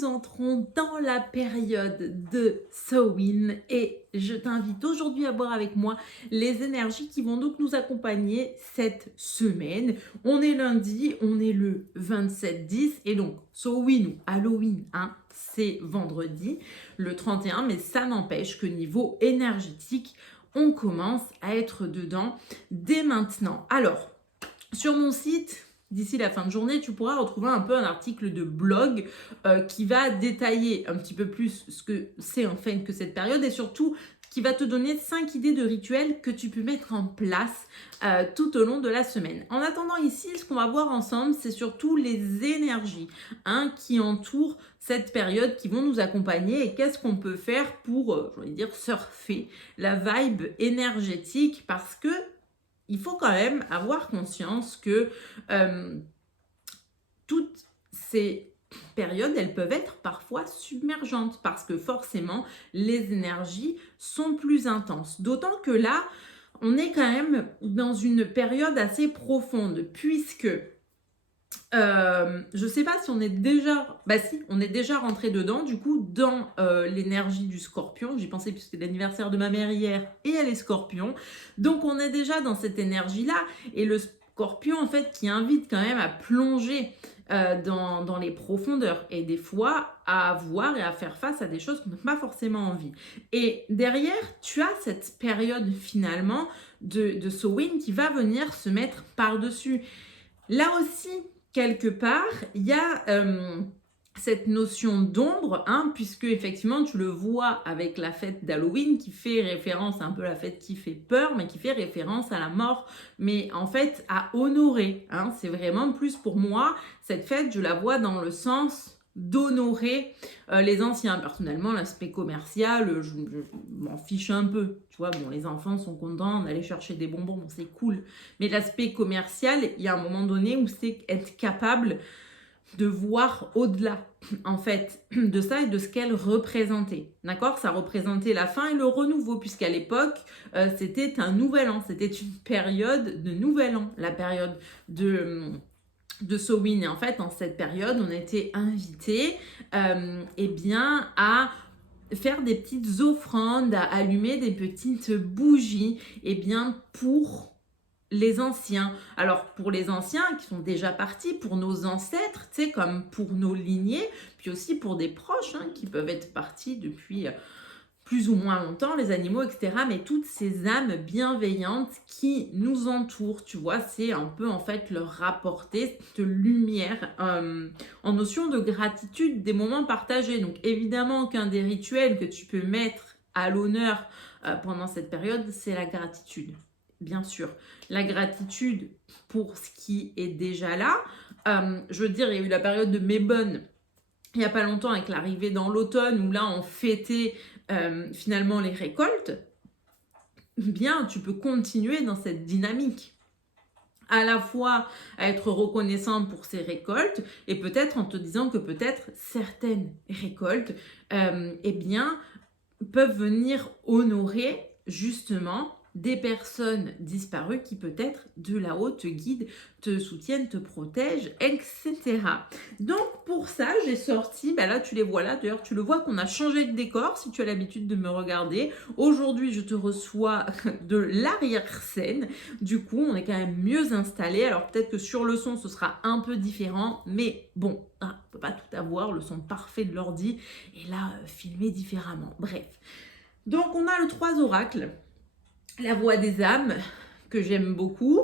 nous entrons dans la période de Samhain et je t'invite aujourd'hui à voir avec moi les énergies qui vont donc nous accompagner cette semaine. On est lundi, on est le 27-10 et donc Samhain ou Halloween, c'est vendredi le 31, mais ça n'empêche que niveau énergétique, on commence à être dedans dès maintenant. Alors, sur mon site, d'ici la fin de journée, tu pourras retrouver un peu un article de blog qui va détailler un petit peu plus ce que c'est en fait que cette période et surtout qui va te donner 5 idées de rituels que tu peux mettre en place tout au long de la semaine. En attendant ici, ce qu'on va voir ensemble, c'est surtout les énergies qui entourent cette période, qui vont nous accompagner et qu'est-ce qu'on peut faire pour, j'ai envie de dire, surfer la vibe énergétique parce que il faut quand même avoir conscience que toutes ces périodes, elles peuvent être parfois submergentes parce que forcément, les énergies sont plus intenses. D'autant que là, on est quand même dans une période assez profonde puisque je sais pas si on est déjà... Bah si, on est déjà rentré dedans, du coup, dans l'énergie du scorpion. J'y pensais puisque c'était l'anniversaire de ma mère hier et elle est scorpion. Donc, on est déjà dans cette énergie-là. Et le scorpion, en fait, qui invite quand même à plonger dans les profondeurs et des fois à voir et à faire face à des choses qu'on n'a pas forcément envie. Et derrière, tu as cette période finalement de Samhain qui va venir se mettre par-dessus. Là aussi, quelque part, il y a cette notion d'ombre, puisque effectivement, tu le vois avec la fête d'Halloween qui fait référence, un peu la fête qui fait peur, mais qui fait référence à la mort, mais en fait à honorer. C'est vraiment plus pour moi, cette fête, je la vois dans le sens d'honorer les anciens. Personnellement, l'aspect commercial, je m'en fiche un peu. Tu vois, bon, les enfants sont contents d'aller chercher des bonbons, bon, c'est cool. Mais l'aspect commercial, il y a un moment donné où c'est être capable de voir au-delà, en fait, de ça et de ce qu'elle représentait. D'accord? Ça représentait la fin et le renouveau, puisqu'à l'époque, c'était un nouvel an. C'était une période de nouvel an, la période de Samhain. Et en fait, en cette période, on était invités à faire des petites offrandes, à allumer des petites bougies pour les anciens. Alors, pour les anciens qui sont déjà partis, pour nos ancêtres, tu sais, comme pour nos lignées, puis aussi pour des proches qui peuvent être partis depuis plus ou moins longtemps, les animaux, etc. Mais toutes ces âmes bienveillantes qui nous entourent, tu vois, c'est un peu en fait leur rapporter cette lumière en notion de gratitude des moments partagés. Donc évidemment qu'un des rituels que tu peux mettre à l'honneur pendant cette période, c'est la gratitude. Bien sûr, la gratitude pour ce qui est déjà là. Je veux dire, il y a eu la période de Mébone il n'y a pas longtemps avec l'arrivée dans l'automne où là on fêtait finalement les récoltes. Bien, tu peux continuer dans cette dynamique. À la fois à être reconnaissant pour ces récoltes et peut-être en te disant que peut-être certaines récoltes peuvent venir honorer justement des personnes disparues qui peut-être de là-haut te guident, te soutiennent, te protègent, etc. Donc pour ça, j'ai sorti, là tu les vois là, d'ailleurs tu le vois qu'on a changé de décor si tu as l'habitude de me regarder. Aujourd'hui, je te reçois de l'arrière-scène, du coup on est quand même mieux installé. Alors peut-être que sur le son ce sera un peu différent, mais bon, on ne peut pas tout avoir, le son parfait de l'ordi, et là filmé différemment. Bref, donc on a le 3 oracles. La voix des âmes, que j'aime beaucoup.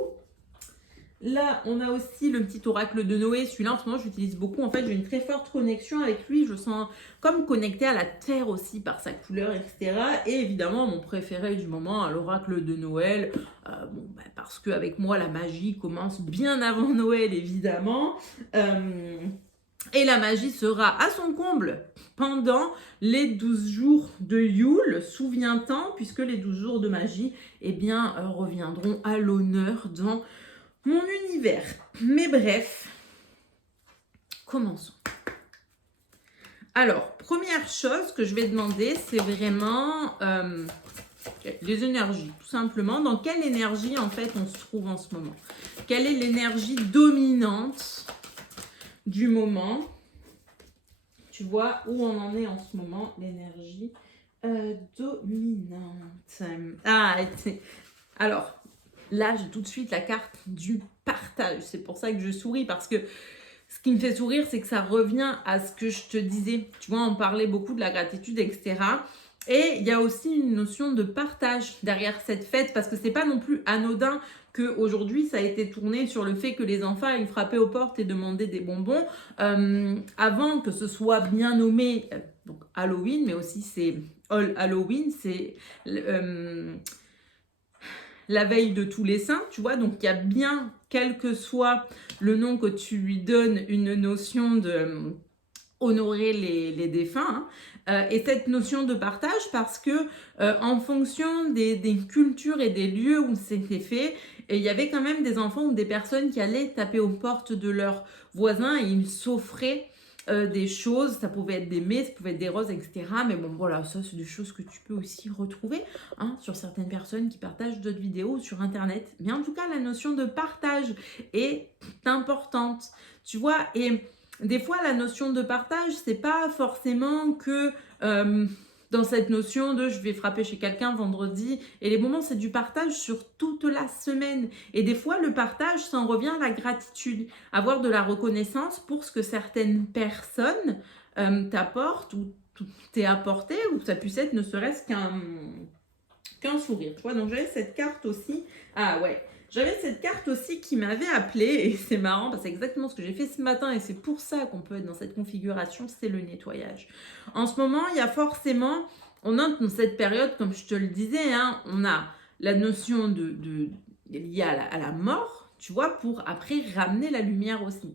Là, on a aussi le petit oracle de Noé. Celui-là, en ce moment, j'utilise beaucoup. En fait, j'ai une très forte connexion avec lui. Je sens comme connectée à la terre aussi par sa couleur, etc. Et évidemment, mon préféré du moment, l'oracle de Noël. Parce qu'avec moi, la magie commence bien avant Noël, évidemment. Et la magie sera à son comble pendant les 12 jours de Yule, souviens-t'en, puisque les 12 jours de magie reviendront à l'honneur dans mon univers. Mais bref, commençons. Alors, première chose que je vais demander, c'est vraiment les énergies, tout simplement. Dans quelle énergie, en fait, on se trouve en ce moment? Quelle est l'énergie dominante du moment? tu vois où on en est en ce moment, l'énergie dominante. Ah, alors, là, j'ai tout de suite la carte du partage. C'est pour ça que je souris, parce que ce qui me fait sourire, c'est que ça revient à ce que je te disais. Tu vois, on parlait beaucoup de la gratitude, etc. Et il y a aussi une notion de partage derrière cette fête, parce que c'est pas non plus anodin qu'aujourd'hui, ça a été tourné sur le fait que les enfants ils frappaient aux portes et demandaient des bonbons. Avant que ce soit bien nommé, donc Halloween, mais aussi c'est All Halloween, c'est la veille de tous les saints, tu vois. Donc il y a bien, quel que soit le nom que tu lui donnes, une notion de honorer les défunts, hein. Et cette notion de partage, parce que en fonction des cultures et des lieux où c'était fait, il y avait quand même des enfants ou des personnes qui allaient taper aux portes de leurs voisins et ils s'offraient des choses. Ça pouvait être des mets, ça pouvait être des roses, etc. Mais bon, voilà, ça c'est des choses que tu peux aussi retrouver, hein, sur certaines personnes qui partagent d'autres vidéos sur internet. Mais en tout cas, la notion de partage est importante, tu vois. Et des fois, la notion de partage, c'est pas forcément que dans cette notion de je vais frapper chez quelqu'un vendredi. Et les moments, c'est du partage sur toute la semaine. Et des fois, le partage, ça en revient à la gratitude. Avoir de la reconnaissance pour ce que certaines personnes t'apportent ou t'aient apporté, ou que ça puisse être ne serait-ce qu'un sourire. Tu vois, donc j'avais cette carte aussi. Ah ouais. J'avais cette carte aussi qui m'avait appelée, et c'est marrant parce que c'est exactement ce que j'ai fait ce matin et c'est pour ça qu'on peut être dans cette configuration, c'est le nettoyage. En ce moment, il y a forcément, on a dans cette période, comme je te le disais, hein, on a la notion liée à la mort, tu vois, pour après ramener la lumière aussi.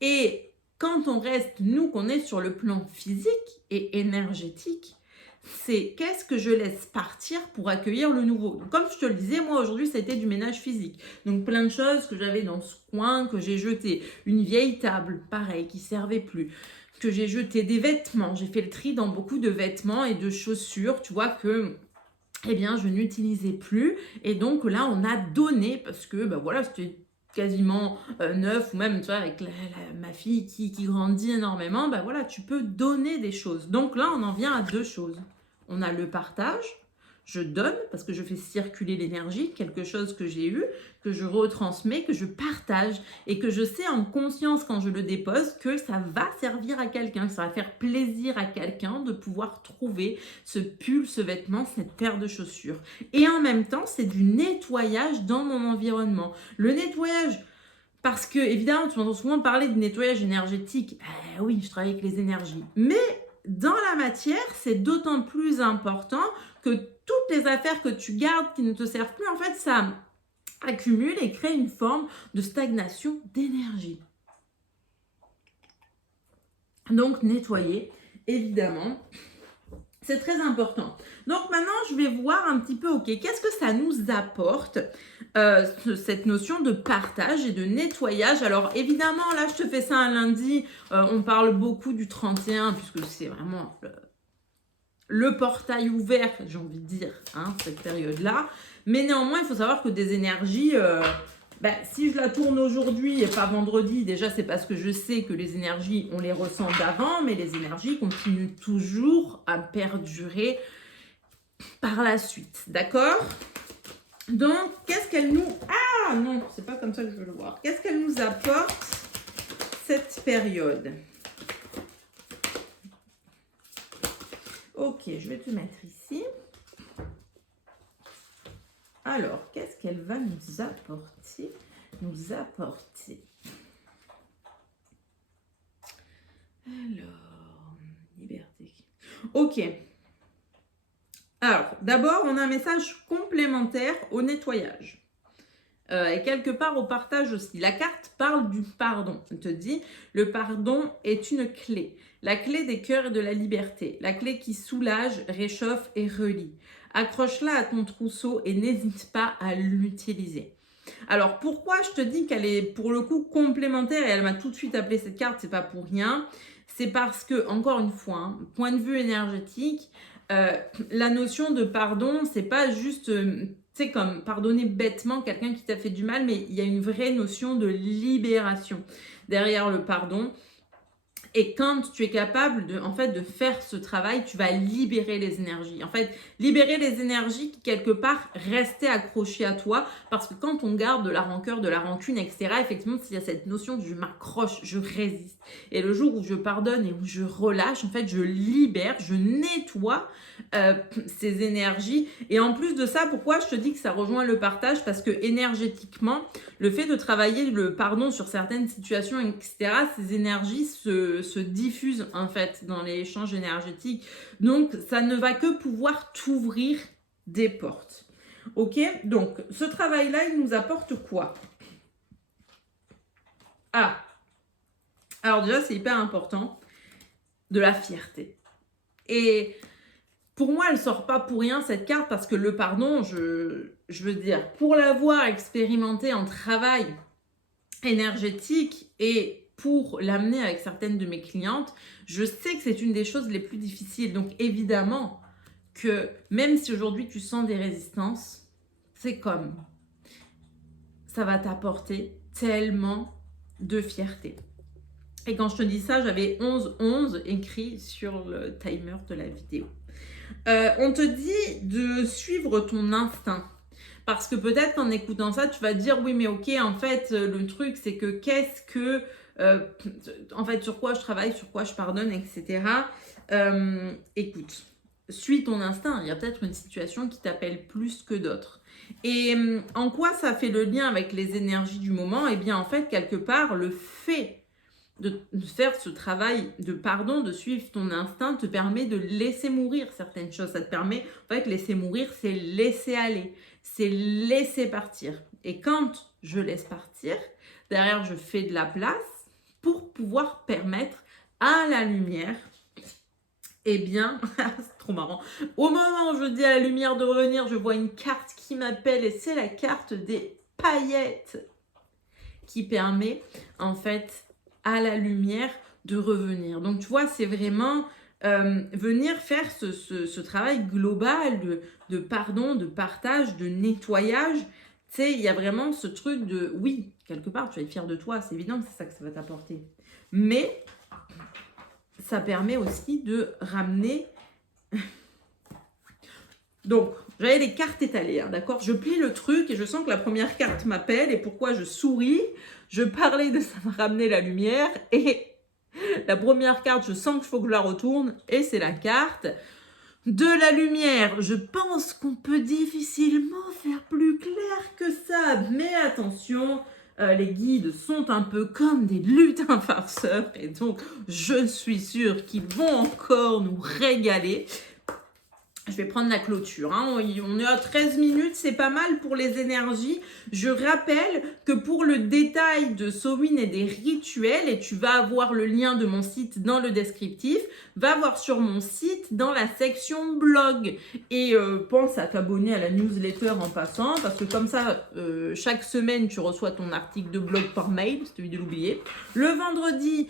Et quand on reste, nous, qu'on est sur le plan physique et énergétique, c'est qu'est-ce que je laisse partir pour accueillir le nouveau. Donc, comme je te le disais, moi aujourd'hui, ça a été du ménage physique. Donc, plein de choses que j'avais dans ce coin, que j'ai jeté. Une vieille table, pareil, qui servait plus. Que j'ai jeté des vêtements. J'ai fait le tri dans beaucoup de vêtements et de chaussures, tu vois, que eh bien, je n'utilisais plus. Et donc là, on a donné parce que, ben voilà, c'était quasiment neuf, ou même, tu vois, avec ma fille qui grandit énormément, ben voilà, tu peux donner des choses. Donc là, on en vient à deux choses. On a le partage, je donne parce que je fais circuler l'énergie, quelque chose que j'ai eu, que je retransmets, que je partage et que je sais en conscience quand je le dépose que ça va servir à quelqu'un, que ça va faire plaisir à quelqu'un de pouvoir trouver ce pull, ce vêtement, cette paire de chaussures. Et en même temps, c'est du nettoyage dans mon environnement. Le nettoyage, parce que évidemment, tu entends souvent parler de nettoyage énergétique. Oui, je travaille avec les énergies. Mais dans la matière, c'est d'autant plus important que toutes les affaires que tu gardes qui ne te servent plus, en fait, ça accumule et crée une forme de stagnation d'énergie. Donc, nettoyer, évidemment, c'est très important. Donc maintenant, je vais voir un petit peu, ok, qu'est-ce que ça nous apporte, cette notion de partage et de nettoyage. Alors évidemment, là, je te fais ça un lundi, on parle beaucoup du 31, puisque c'est vraiment le portail ouvert, j'ai envie de dire, hein, cette période-là. Mais néanmoins, il faut savoir que des énergies... si je la tourne aujourd'hui et pas vendredi, déjà c'est parce que je sais que les énergies, on les ressent d'avant, mais les énergies continuent toujours à perdurer par la suite, d'accord? Donc, qu'est-ce qu'elle nous... Ah non, c'est pas comme ça que je veux le voir. Qu'est-ce qu'elle nous apporte, cette période? Ok, je vais te mettre ici. Alors, qu'est-ce qu'elle va nous apporter? Alors, liberté. Ok. Alors, d'abord, on a un message complémentaire au nettoyage. Et quelque part au partage aussi. La carte parle du pardon. Elle te dit, le pardon est une clé. La clé des cœurs et de la liberté. La clé qui soulage, réchauffe et relie. Accroche-la à ton trousseau et n'hésite pas à l'utiliser. Alors, pourquoi je te dis qu'elle est pour le coup complémentaire et elle m'a tout de suite appelé cette carte, c'est pas pour rien. C'est parce que, encore une fois, hein, point de vue énergétique, la notion de pardon, c'est pas juste, tu sais, comme pardonner bêtement quelqu'un qui t'a fait du mal, mais il y a une vraie notion de libération derrière le pardon. Et quand tu es capable de faire ce travail, tu vas libérer les énergies. En fait, libérer les énergies qui, quelque part, restaient accrochées à toi. Parce que quand on garde de la rancœur, de la rancune, etc., effectivement, il y a cette notion de je m'accroche, je résiste. Et le jour où je pardonne et où je relâche, en fait, je libère, je nettoie ces énergies. Et en plus de ça, pourquoi je te dis que ça rejoint le partage? Parce que énergétiquement, le fait de travailler le pardon sur certaines situations, etc., ces énergies se diffusent en fait dans les échanges énergétiques. Donc, ça ne va que pouvoir t'ouvrir des portes. Ok? Donc, ce travail-là, il nous apporte quoi? Ah! Alors déjà, c'est hyper important, de la fierté. Et pour moi, elle ne sort pas pour rien cette carte parce que le pardon, je veux dire, pour l'avoir expérimenté en travail énergétique et pour l'amener avec certaines de mes clientes, je sais que c'est une des choses les plus difficiles. Donc évidemment que même si aujourd'hui tu sens des résistances, c'est comme ça va t'apporter tellement de fierté. Et quand je te dis ça, j'avais 11-11 écrit sur le timer de la vidéo. On te dit de suivre ton instinct. Parce que peut-être qu'en écoutant ça, tu vas te dire oui, mais ok, en fait, le truc, c'est que en fait, sur quoi je travaille, sur quoi je pardonne, etc. Écoute, suis ton instinct. Il y a peut-être une situation qui t'appelle plus que d'autres. Et en quoi ça fait le lien avec les énergies du moment? Eh bien, en fait, quelque part, le fait de faire ce travail de pardon, de suivre ton instinct, te permet de laisser mourir certaines choses. Ça te permet, en fait, laisser mourir, c'est laisser aller, c'est laisser partir. Et quand je laisse partir, derrière, je fais de la place pour pouvoir permettre à la lumière, eh bien, c'est trop marrant. Au moment où je dis à la lumière de revenir, je vois une carte qui m'appelle et c'est la carte des paillettes qui permet, en fait, à la lumière de revenir. Donc, tu vois, c'est vraiment venir faire ce travail global de pardon, de partage, de nettoyage. Tu sais, il y a vraiment ce truc de, oui, quelque part, tu es fier de toi, c'est évident que c'est ça que ça va t'apporter. Mais ça permet aussi de ramener... Donc, j'avais les cartes étalées, hein, d'accord? Je plie le truc et je sens que la première carte m'appelle. Et pourquoi je souris? Je parlais de ça va ramener la lumière. Et la première carte, je sens qu'il faut que je la retourne. Et c'est la carte de la lumière. Je pense qu'on peut difficilement faire plus clair que ça. Mais attention, les guides sont un peu comme des lutins farceurs. Et donc, je suis sûre qu'ils vont encore nous régaler. Je vais prendre la clôture. Hein. On est à 13 minutes, c'est pas mal pour les énergies. Je rappelle que pour le détail de Sowin et des rituels, et tu vas avoir le lien de mon site dans le descriptif, va voir sur mon site dans la section blog. Et pense à t'abonner à la newsletter en passant, parce que comme ça, chaque semaine, tu reçois ton article de blog par mail, si tu as envie de l'oublier. Le vendredi,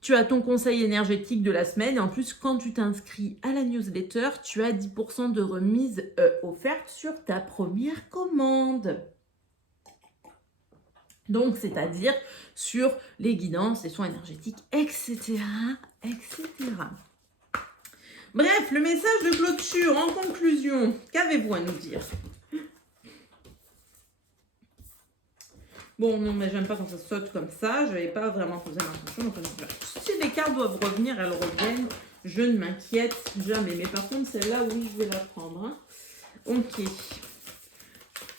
tu as ton conseil énergétique de la semaine et en plus, quand tu t'inscris à la newsletter, tu as 10% de remise offerte sur ta première commande. Donc, c'est-à-dire sur les guidances, les soins énergétiques, etc., etc. Bref, le message de clôture, en conclusion, qu'avez-vous à nous dire ? Bon, non, mais j'aime pas quand ça saute comme ça. Je n'avais pas vraiment posé l'intention. Donc, si les cartes doivent revenir, elles reviennent. Je ne m'inquiète jamais. Mais par contre, celle-là, oui, je vais la prendre. Hein. Ok.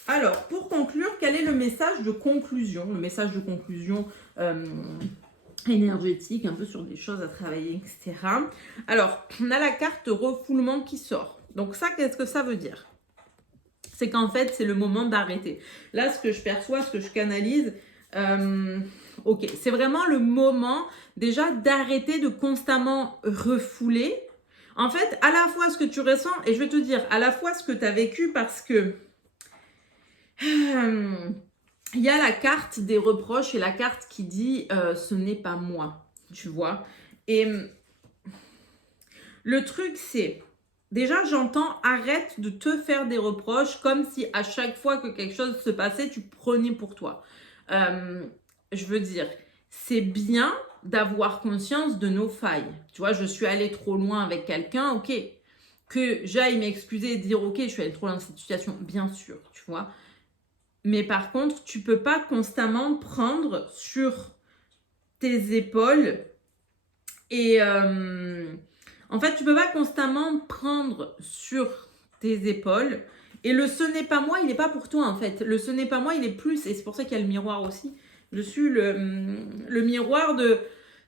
Alors, pour conclure, quel est le message de conclusion? Le message de conclusion énergétique, un peu sur des choses à travailler, etc. Alors, on a la carte refoulement qui sort. Donc ça, qu'est-ce que ça veut dire? C'est qu'en fait, c'est le moment d'arrêter. Là, ce que je perçois, ce que je canalise, ok, c'est vraiment le moment déjà d'arrêter de constamment refouler. En fait, à la fois ce que tu ressens, et je vais te dire, à la fois ce que tu as vécu parce que il y a la carte des reproches et la carte qui dit ce n'est pas moi, tu vois. Et le truc, c'est... Déjà, j'entends, arrête de te faire des reproches comme si à chaque fois que quelque chose se passait, tu prenais pour toi. Je veux dire, c'est bien d'avoir conscience de nos failles. Tu vois, je suis allée trop loin avec quelqu'un, ok. Que j'aille m'excuser et dire, ok, je suis allée trop loin dans cette situation, bien sûr, tu vois. Mais par contre, tu peux pas constamment prendre sur tes épaules et en fait, tu peux pas constamment prendre sur tes épaules. Et le ce n'est pas moi, il n'est pas pour toi en fait. Le ce n'est pas moi, il est plus. Et c'est pour ça qu'il y a le miroir aussi. Je suis le miroir de,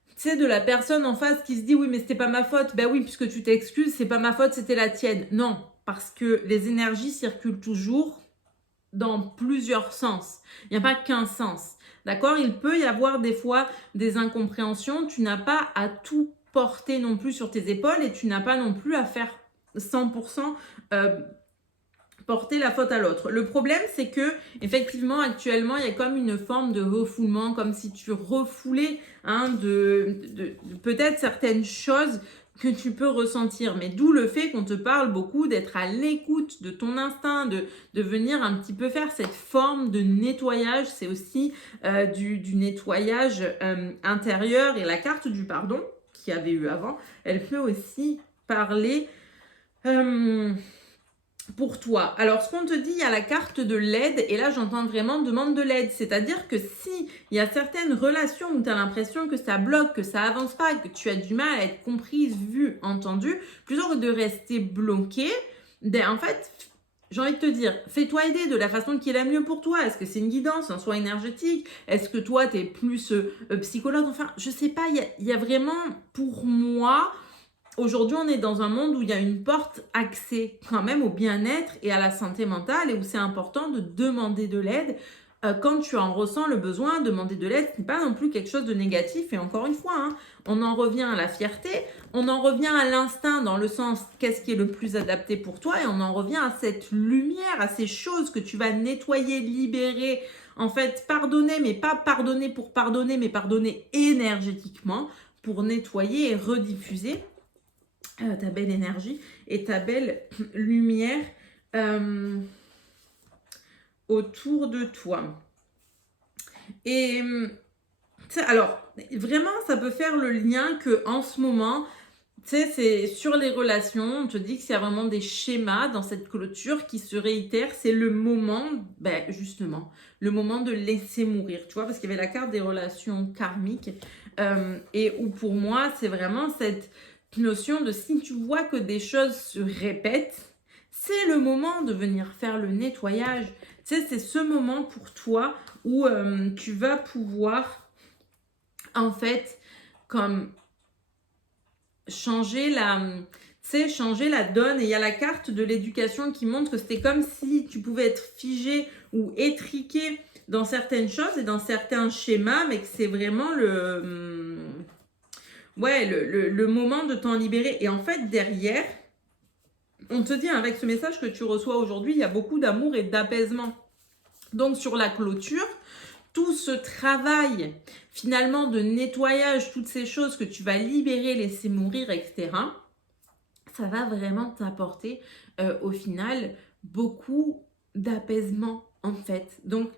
tu sais, de la personne en face qui se dit oui, mais c'était pas ma faute. Ben oui, puisque tu t'excuses, c'est pas ma faute, c'était la tienne. Non, parce que les énergies circulent toujours dans plusieurs sens. Il n'y a pas qu'un sens. D'accord? Il peut y avoir des fois des incompréhensions. Tu n'as pas à tout porter non plus sur tes épaules et tu n'as pas non plus à faire 100% porter la faute à l'autre. Le problème, c'est que effectivement, actuellement, il y a comme une forme de refoulement, comme si tu refoulais de peut-être certaines choses que tu peux ressentir. Mais d'où le fait qu'on te parle beaucoup d'être à l'écoute de ton instinct, de venir un petit peu faire cette forme de nettoyage. C'est aussi du nettoyage intérieur. Et la carte du pardon, qu'il y avait eu avant, elle peut aussi parler pour toi. Alors, ce qu'on te dit, il y a la carte de l'aide, et là, j'entends vraiment demande de l'aide. C'est-à-dire que si il y a certaines relations où tu as l'impression que ça bloque, que ça avance pas, que tu as du mal à être comprise, vue, entendue, plutôt que de rester bloqué, ben, en fait, j'ai envie de te dire, fais-toi aider de la façon qui est la mieux pour toi. Est-ce que c'est une guidance, un soin énergétique? Est-ce que toi, tu es plus psychologue? Enfin, je sais pas, il y a vraiment, pour moi, aujourd'hui, on est dans un monde où il y a une porte accès quand même au bien-être et à la santé mentale et où c'est important de demander de l'aide. Quand tu en ressens le besoin, demander de l'aide, ce n'est pas non plus quelque chose de négatif. Et encore une fois, on en revient à la fierté, on en revient à l'instinct dans le sens qu'est-ce qui est le plus adapté pour toi et on en revient à cette lumière, à ces choses que tu vas nettoyer, libérer, en fait pardonner, mais pas pardonner pour pardonner, mais pardonner énergétiquement pour nettoyer et rediffuser ta belle énergie et ta belle lumière autour de toi. Et alors, vraiment, ça peut faire le lien que en ce moment, tu sais, c'est sur les relations, on te dit que s'il y a vraiment des schémas dans cette clôture qui se réitèrent, c'est le moment, ben justement, le moment de laisser mourir, tu vois, parce qu'il y avait la carte des relations karmiques, et où pour moi, c'est vraiment cette notion de si tu vois que des choses se répètent, c'est le moment de venir faire le nettoyage. Tu sais, c'est ce moment pour toi où tu vas pouvoir, en fait, comme changer changer la donne. Et il y a la carte de l'éducation qui montre que c'était comme si tu pouvais être figé ou étriqué dans certaines choses et dans certains schémas, mais que c'est vraiment le moment de t'en libérer. Et en fait, derrière, on te dit avec ce message que tu reçois aujourd'hui, il y a beaucoup d'amour et d'apaisement. Donc, sur la clôture, tout ce travail finalement de nettoyage, toutes ces choses que tu vas libérer, laisser mourir, etc., ça va vraiment t'apporter au final beaucoup d'apaisement en fait. Donc,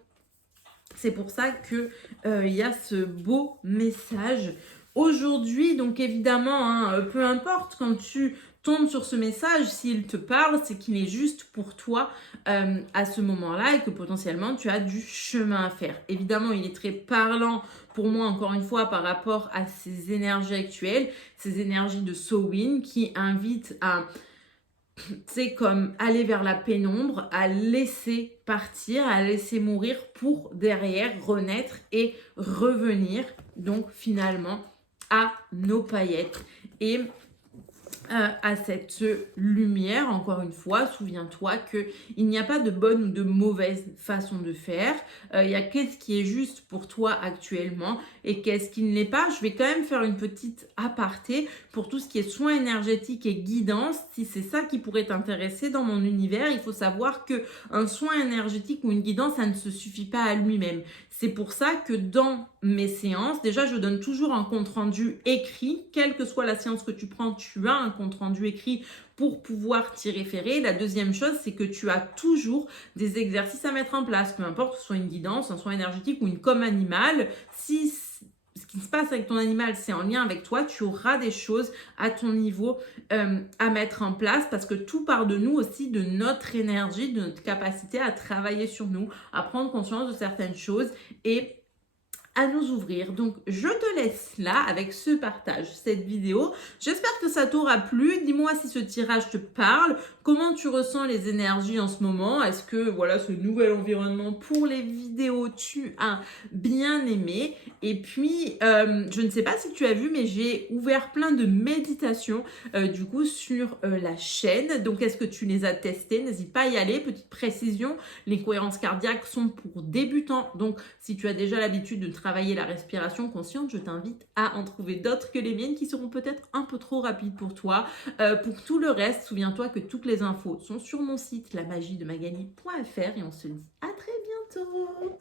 c'est pour ça que y a ce beau message aujourd'hui. Donc évidemment, peu importe quand tu tombes sur ce message, s'il te parle, c'est qu'il est juste pour toi à ce moment-là et que potentiellement tu as du chemin à faire. Évidemment, il est très parlant pour moi, encore une fois, par rapport à ces énergies actuelles, ces énergies de Samhain qui invitent à, c'est comme aller vers la pénombre, à laisser partir, à laisser mourir pour derrière renaître et revenir donc finalement à nos paillettes et à cette lumière. Encore une fois, souviens-toi qu'il n'y a pas de bonne ou de mauvaise façon de faire. Il y a qu'est-ce qui est juste pour toi actuellement et qu'est-ce qui ne l'est pas. Je vais quand même faire une petite aparté pour tout ce qui est soins énergétiques et guidance. Si c'est ça qui pourrait t'intéresser dans mon univers, il faut savoir qu'un soin énergétique ou une guidance, ça ne se suffit pas à lui-même. C'est pour ça que dans mes séances, déjà, je donne toujours un compte-rendu écrit. Quelle que soit la séance que tu prends, tu as un compte-rendu écrit pour pouvoir t'y référer. La deuxième chose, c'est que tu as toujours des exercices à mettre en place, peu importe que ce soit une guidance, un soin énergétique ou une com animale. Si ce qui se passe avec ton animal, c'est en lien avec toi, tu auras des choses à ton niveau à mettre en place parce que tout part de nous aussi, de notre énergie, de notre capacité à travailler sur nous, à prendre conscience de certaines choses et à nous ouvrir. Donc, je te laisse là avec ce partage, cette vidéo. J'espère que ça t'aura plu. Dis-moi si ce tirage te parle. Comment tu ressens les énergies en ce moment? Est-ce que, voilà, ce nouvel environnement pour les vidéos, tu as bien aimé? Et puis, je ne sais pas si tu as vu, mais j'ai ouvert plein de méditations, du coup, sur la chaîne. Donc, est-ce que tu les as testées? N'hésite pas à y aller. Petite précision, les cohérences cardiaques sont pour débutants. Donc, si tu as déjà l'habitude de travailler la respiration consciente, je t'invite à en trouver d'autres que les miennes qui seront peut-être un peu trop rapides pour toi. Pour tout le reste, souviens-toi que toutes les infos sont sur mon site lamagieDeMagali.fr et on se dit à très bientôt.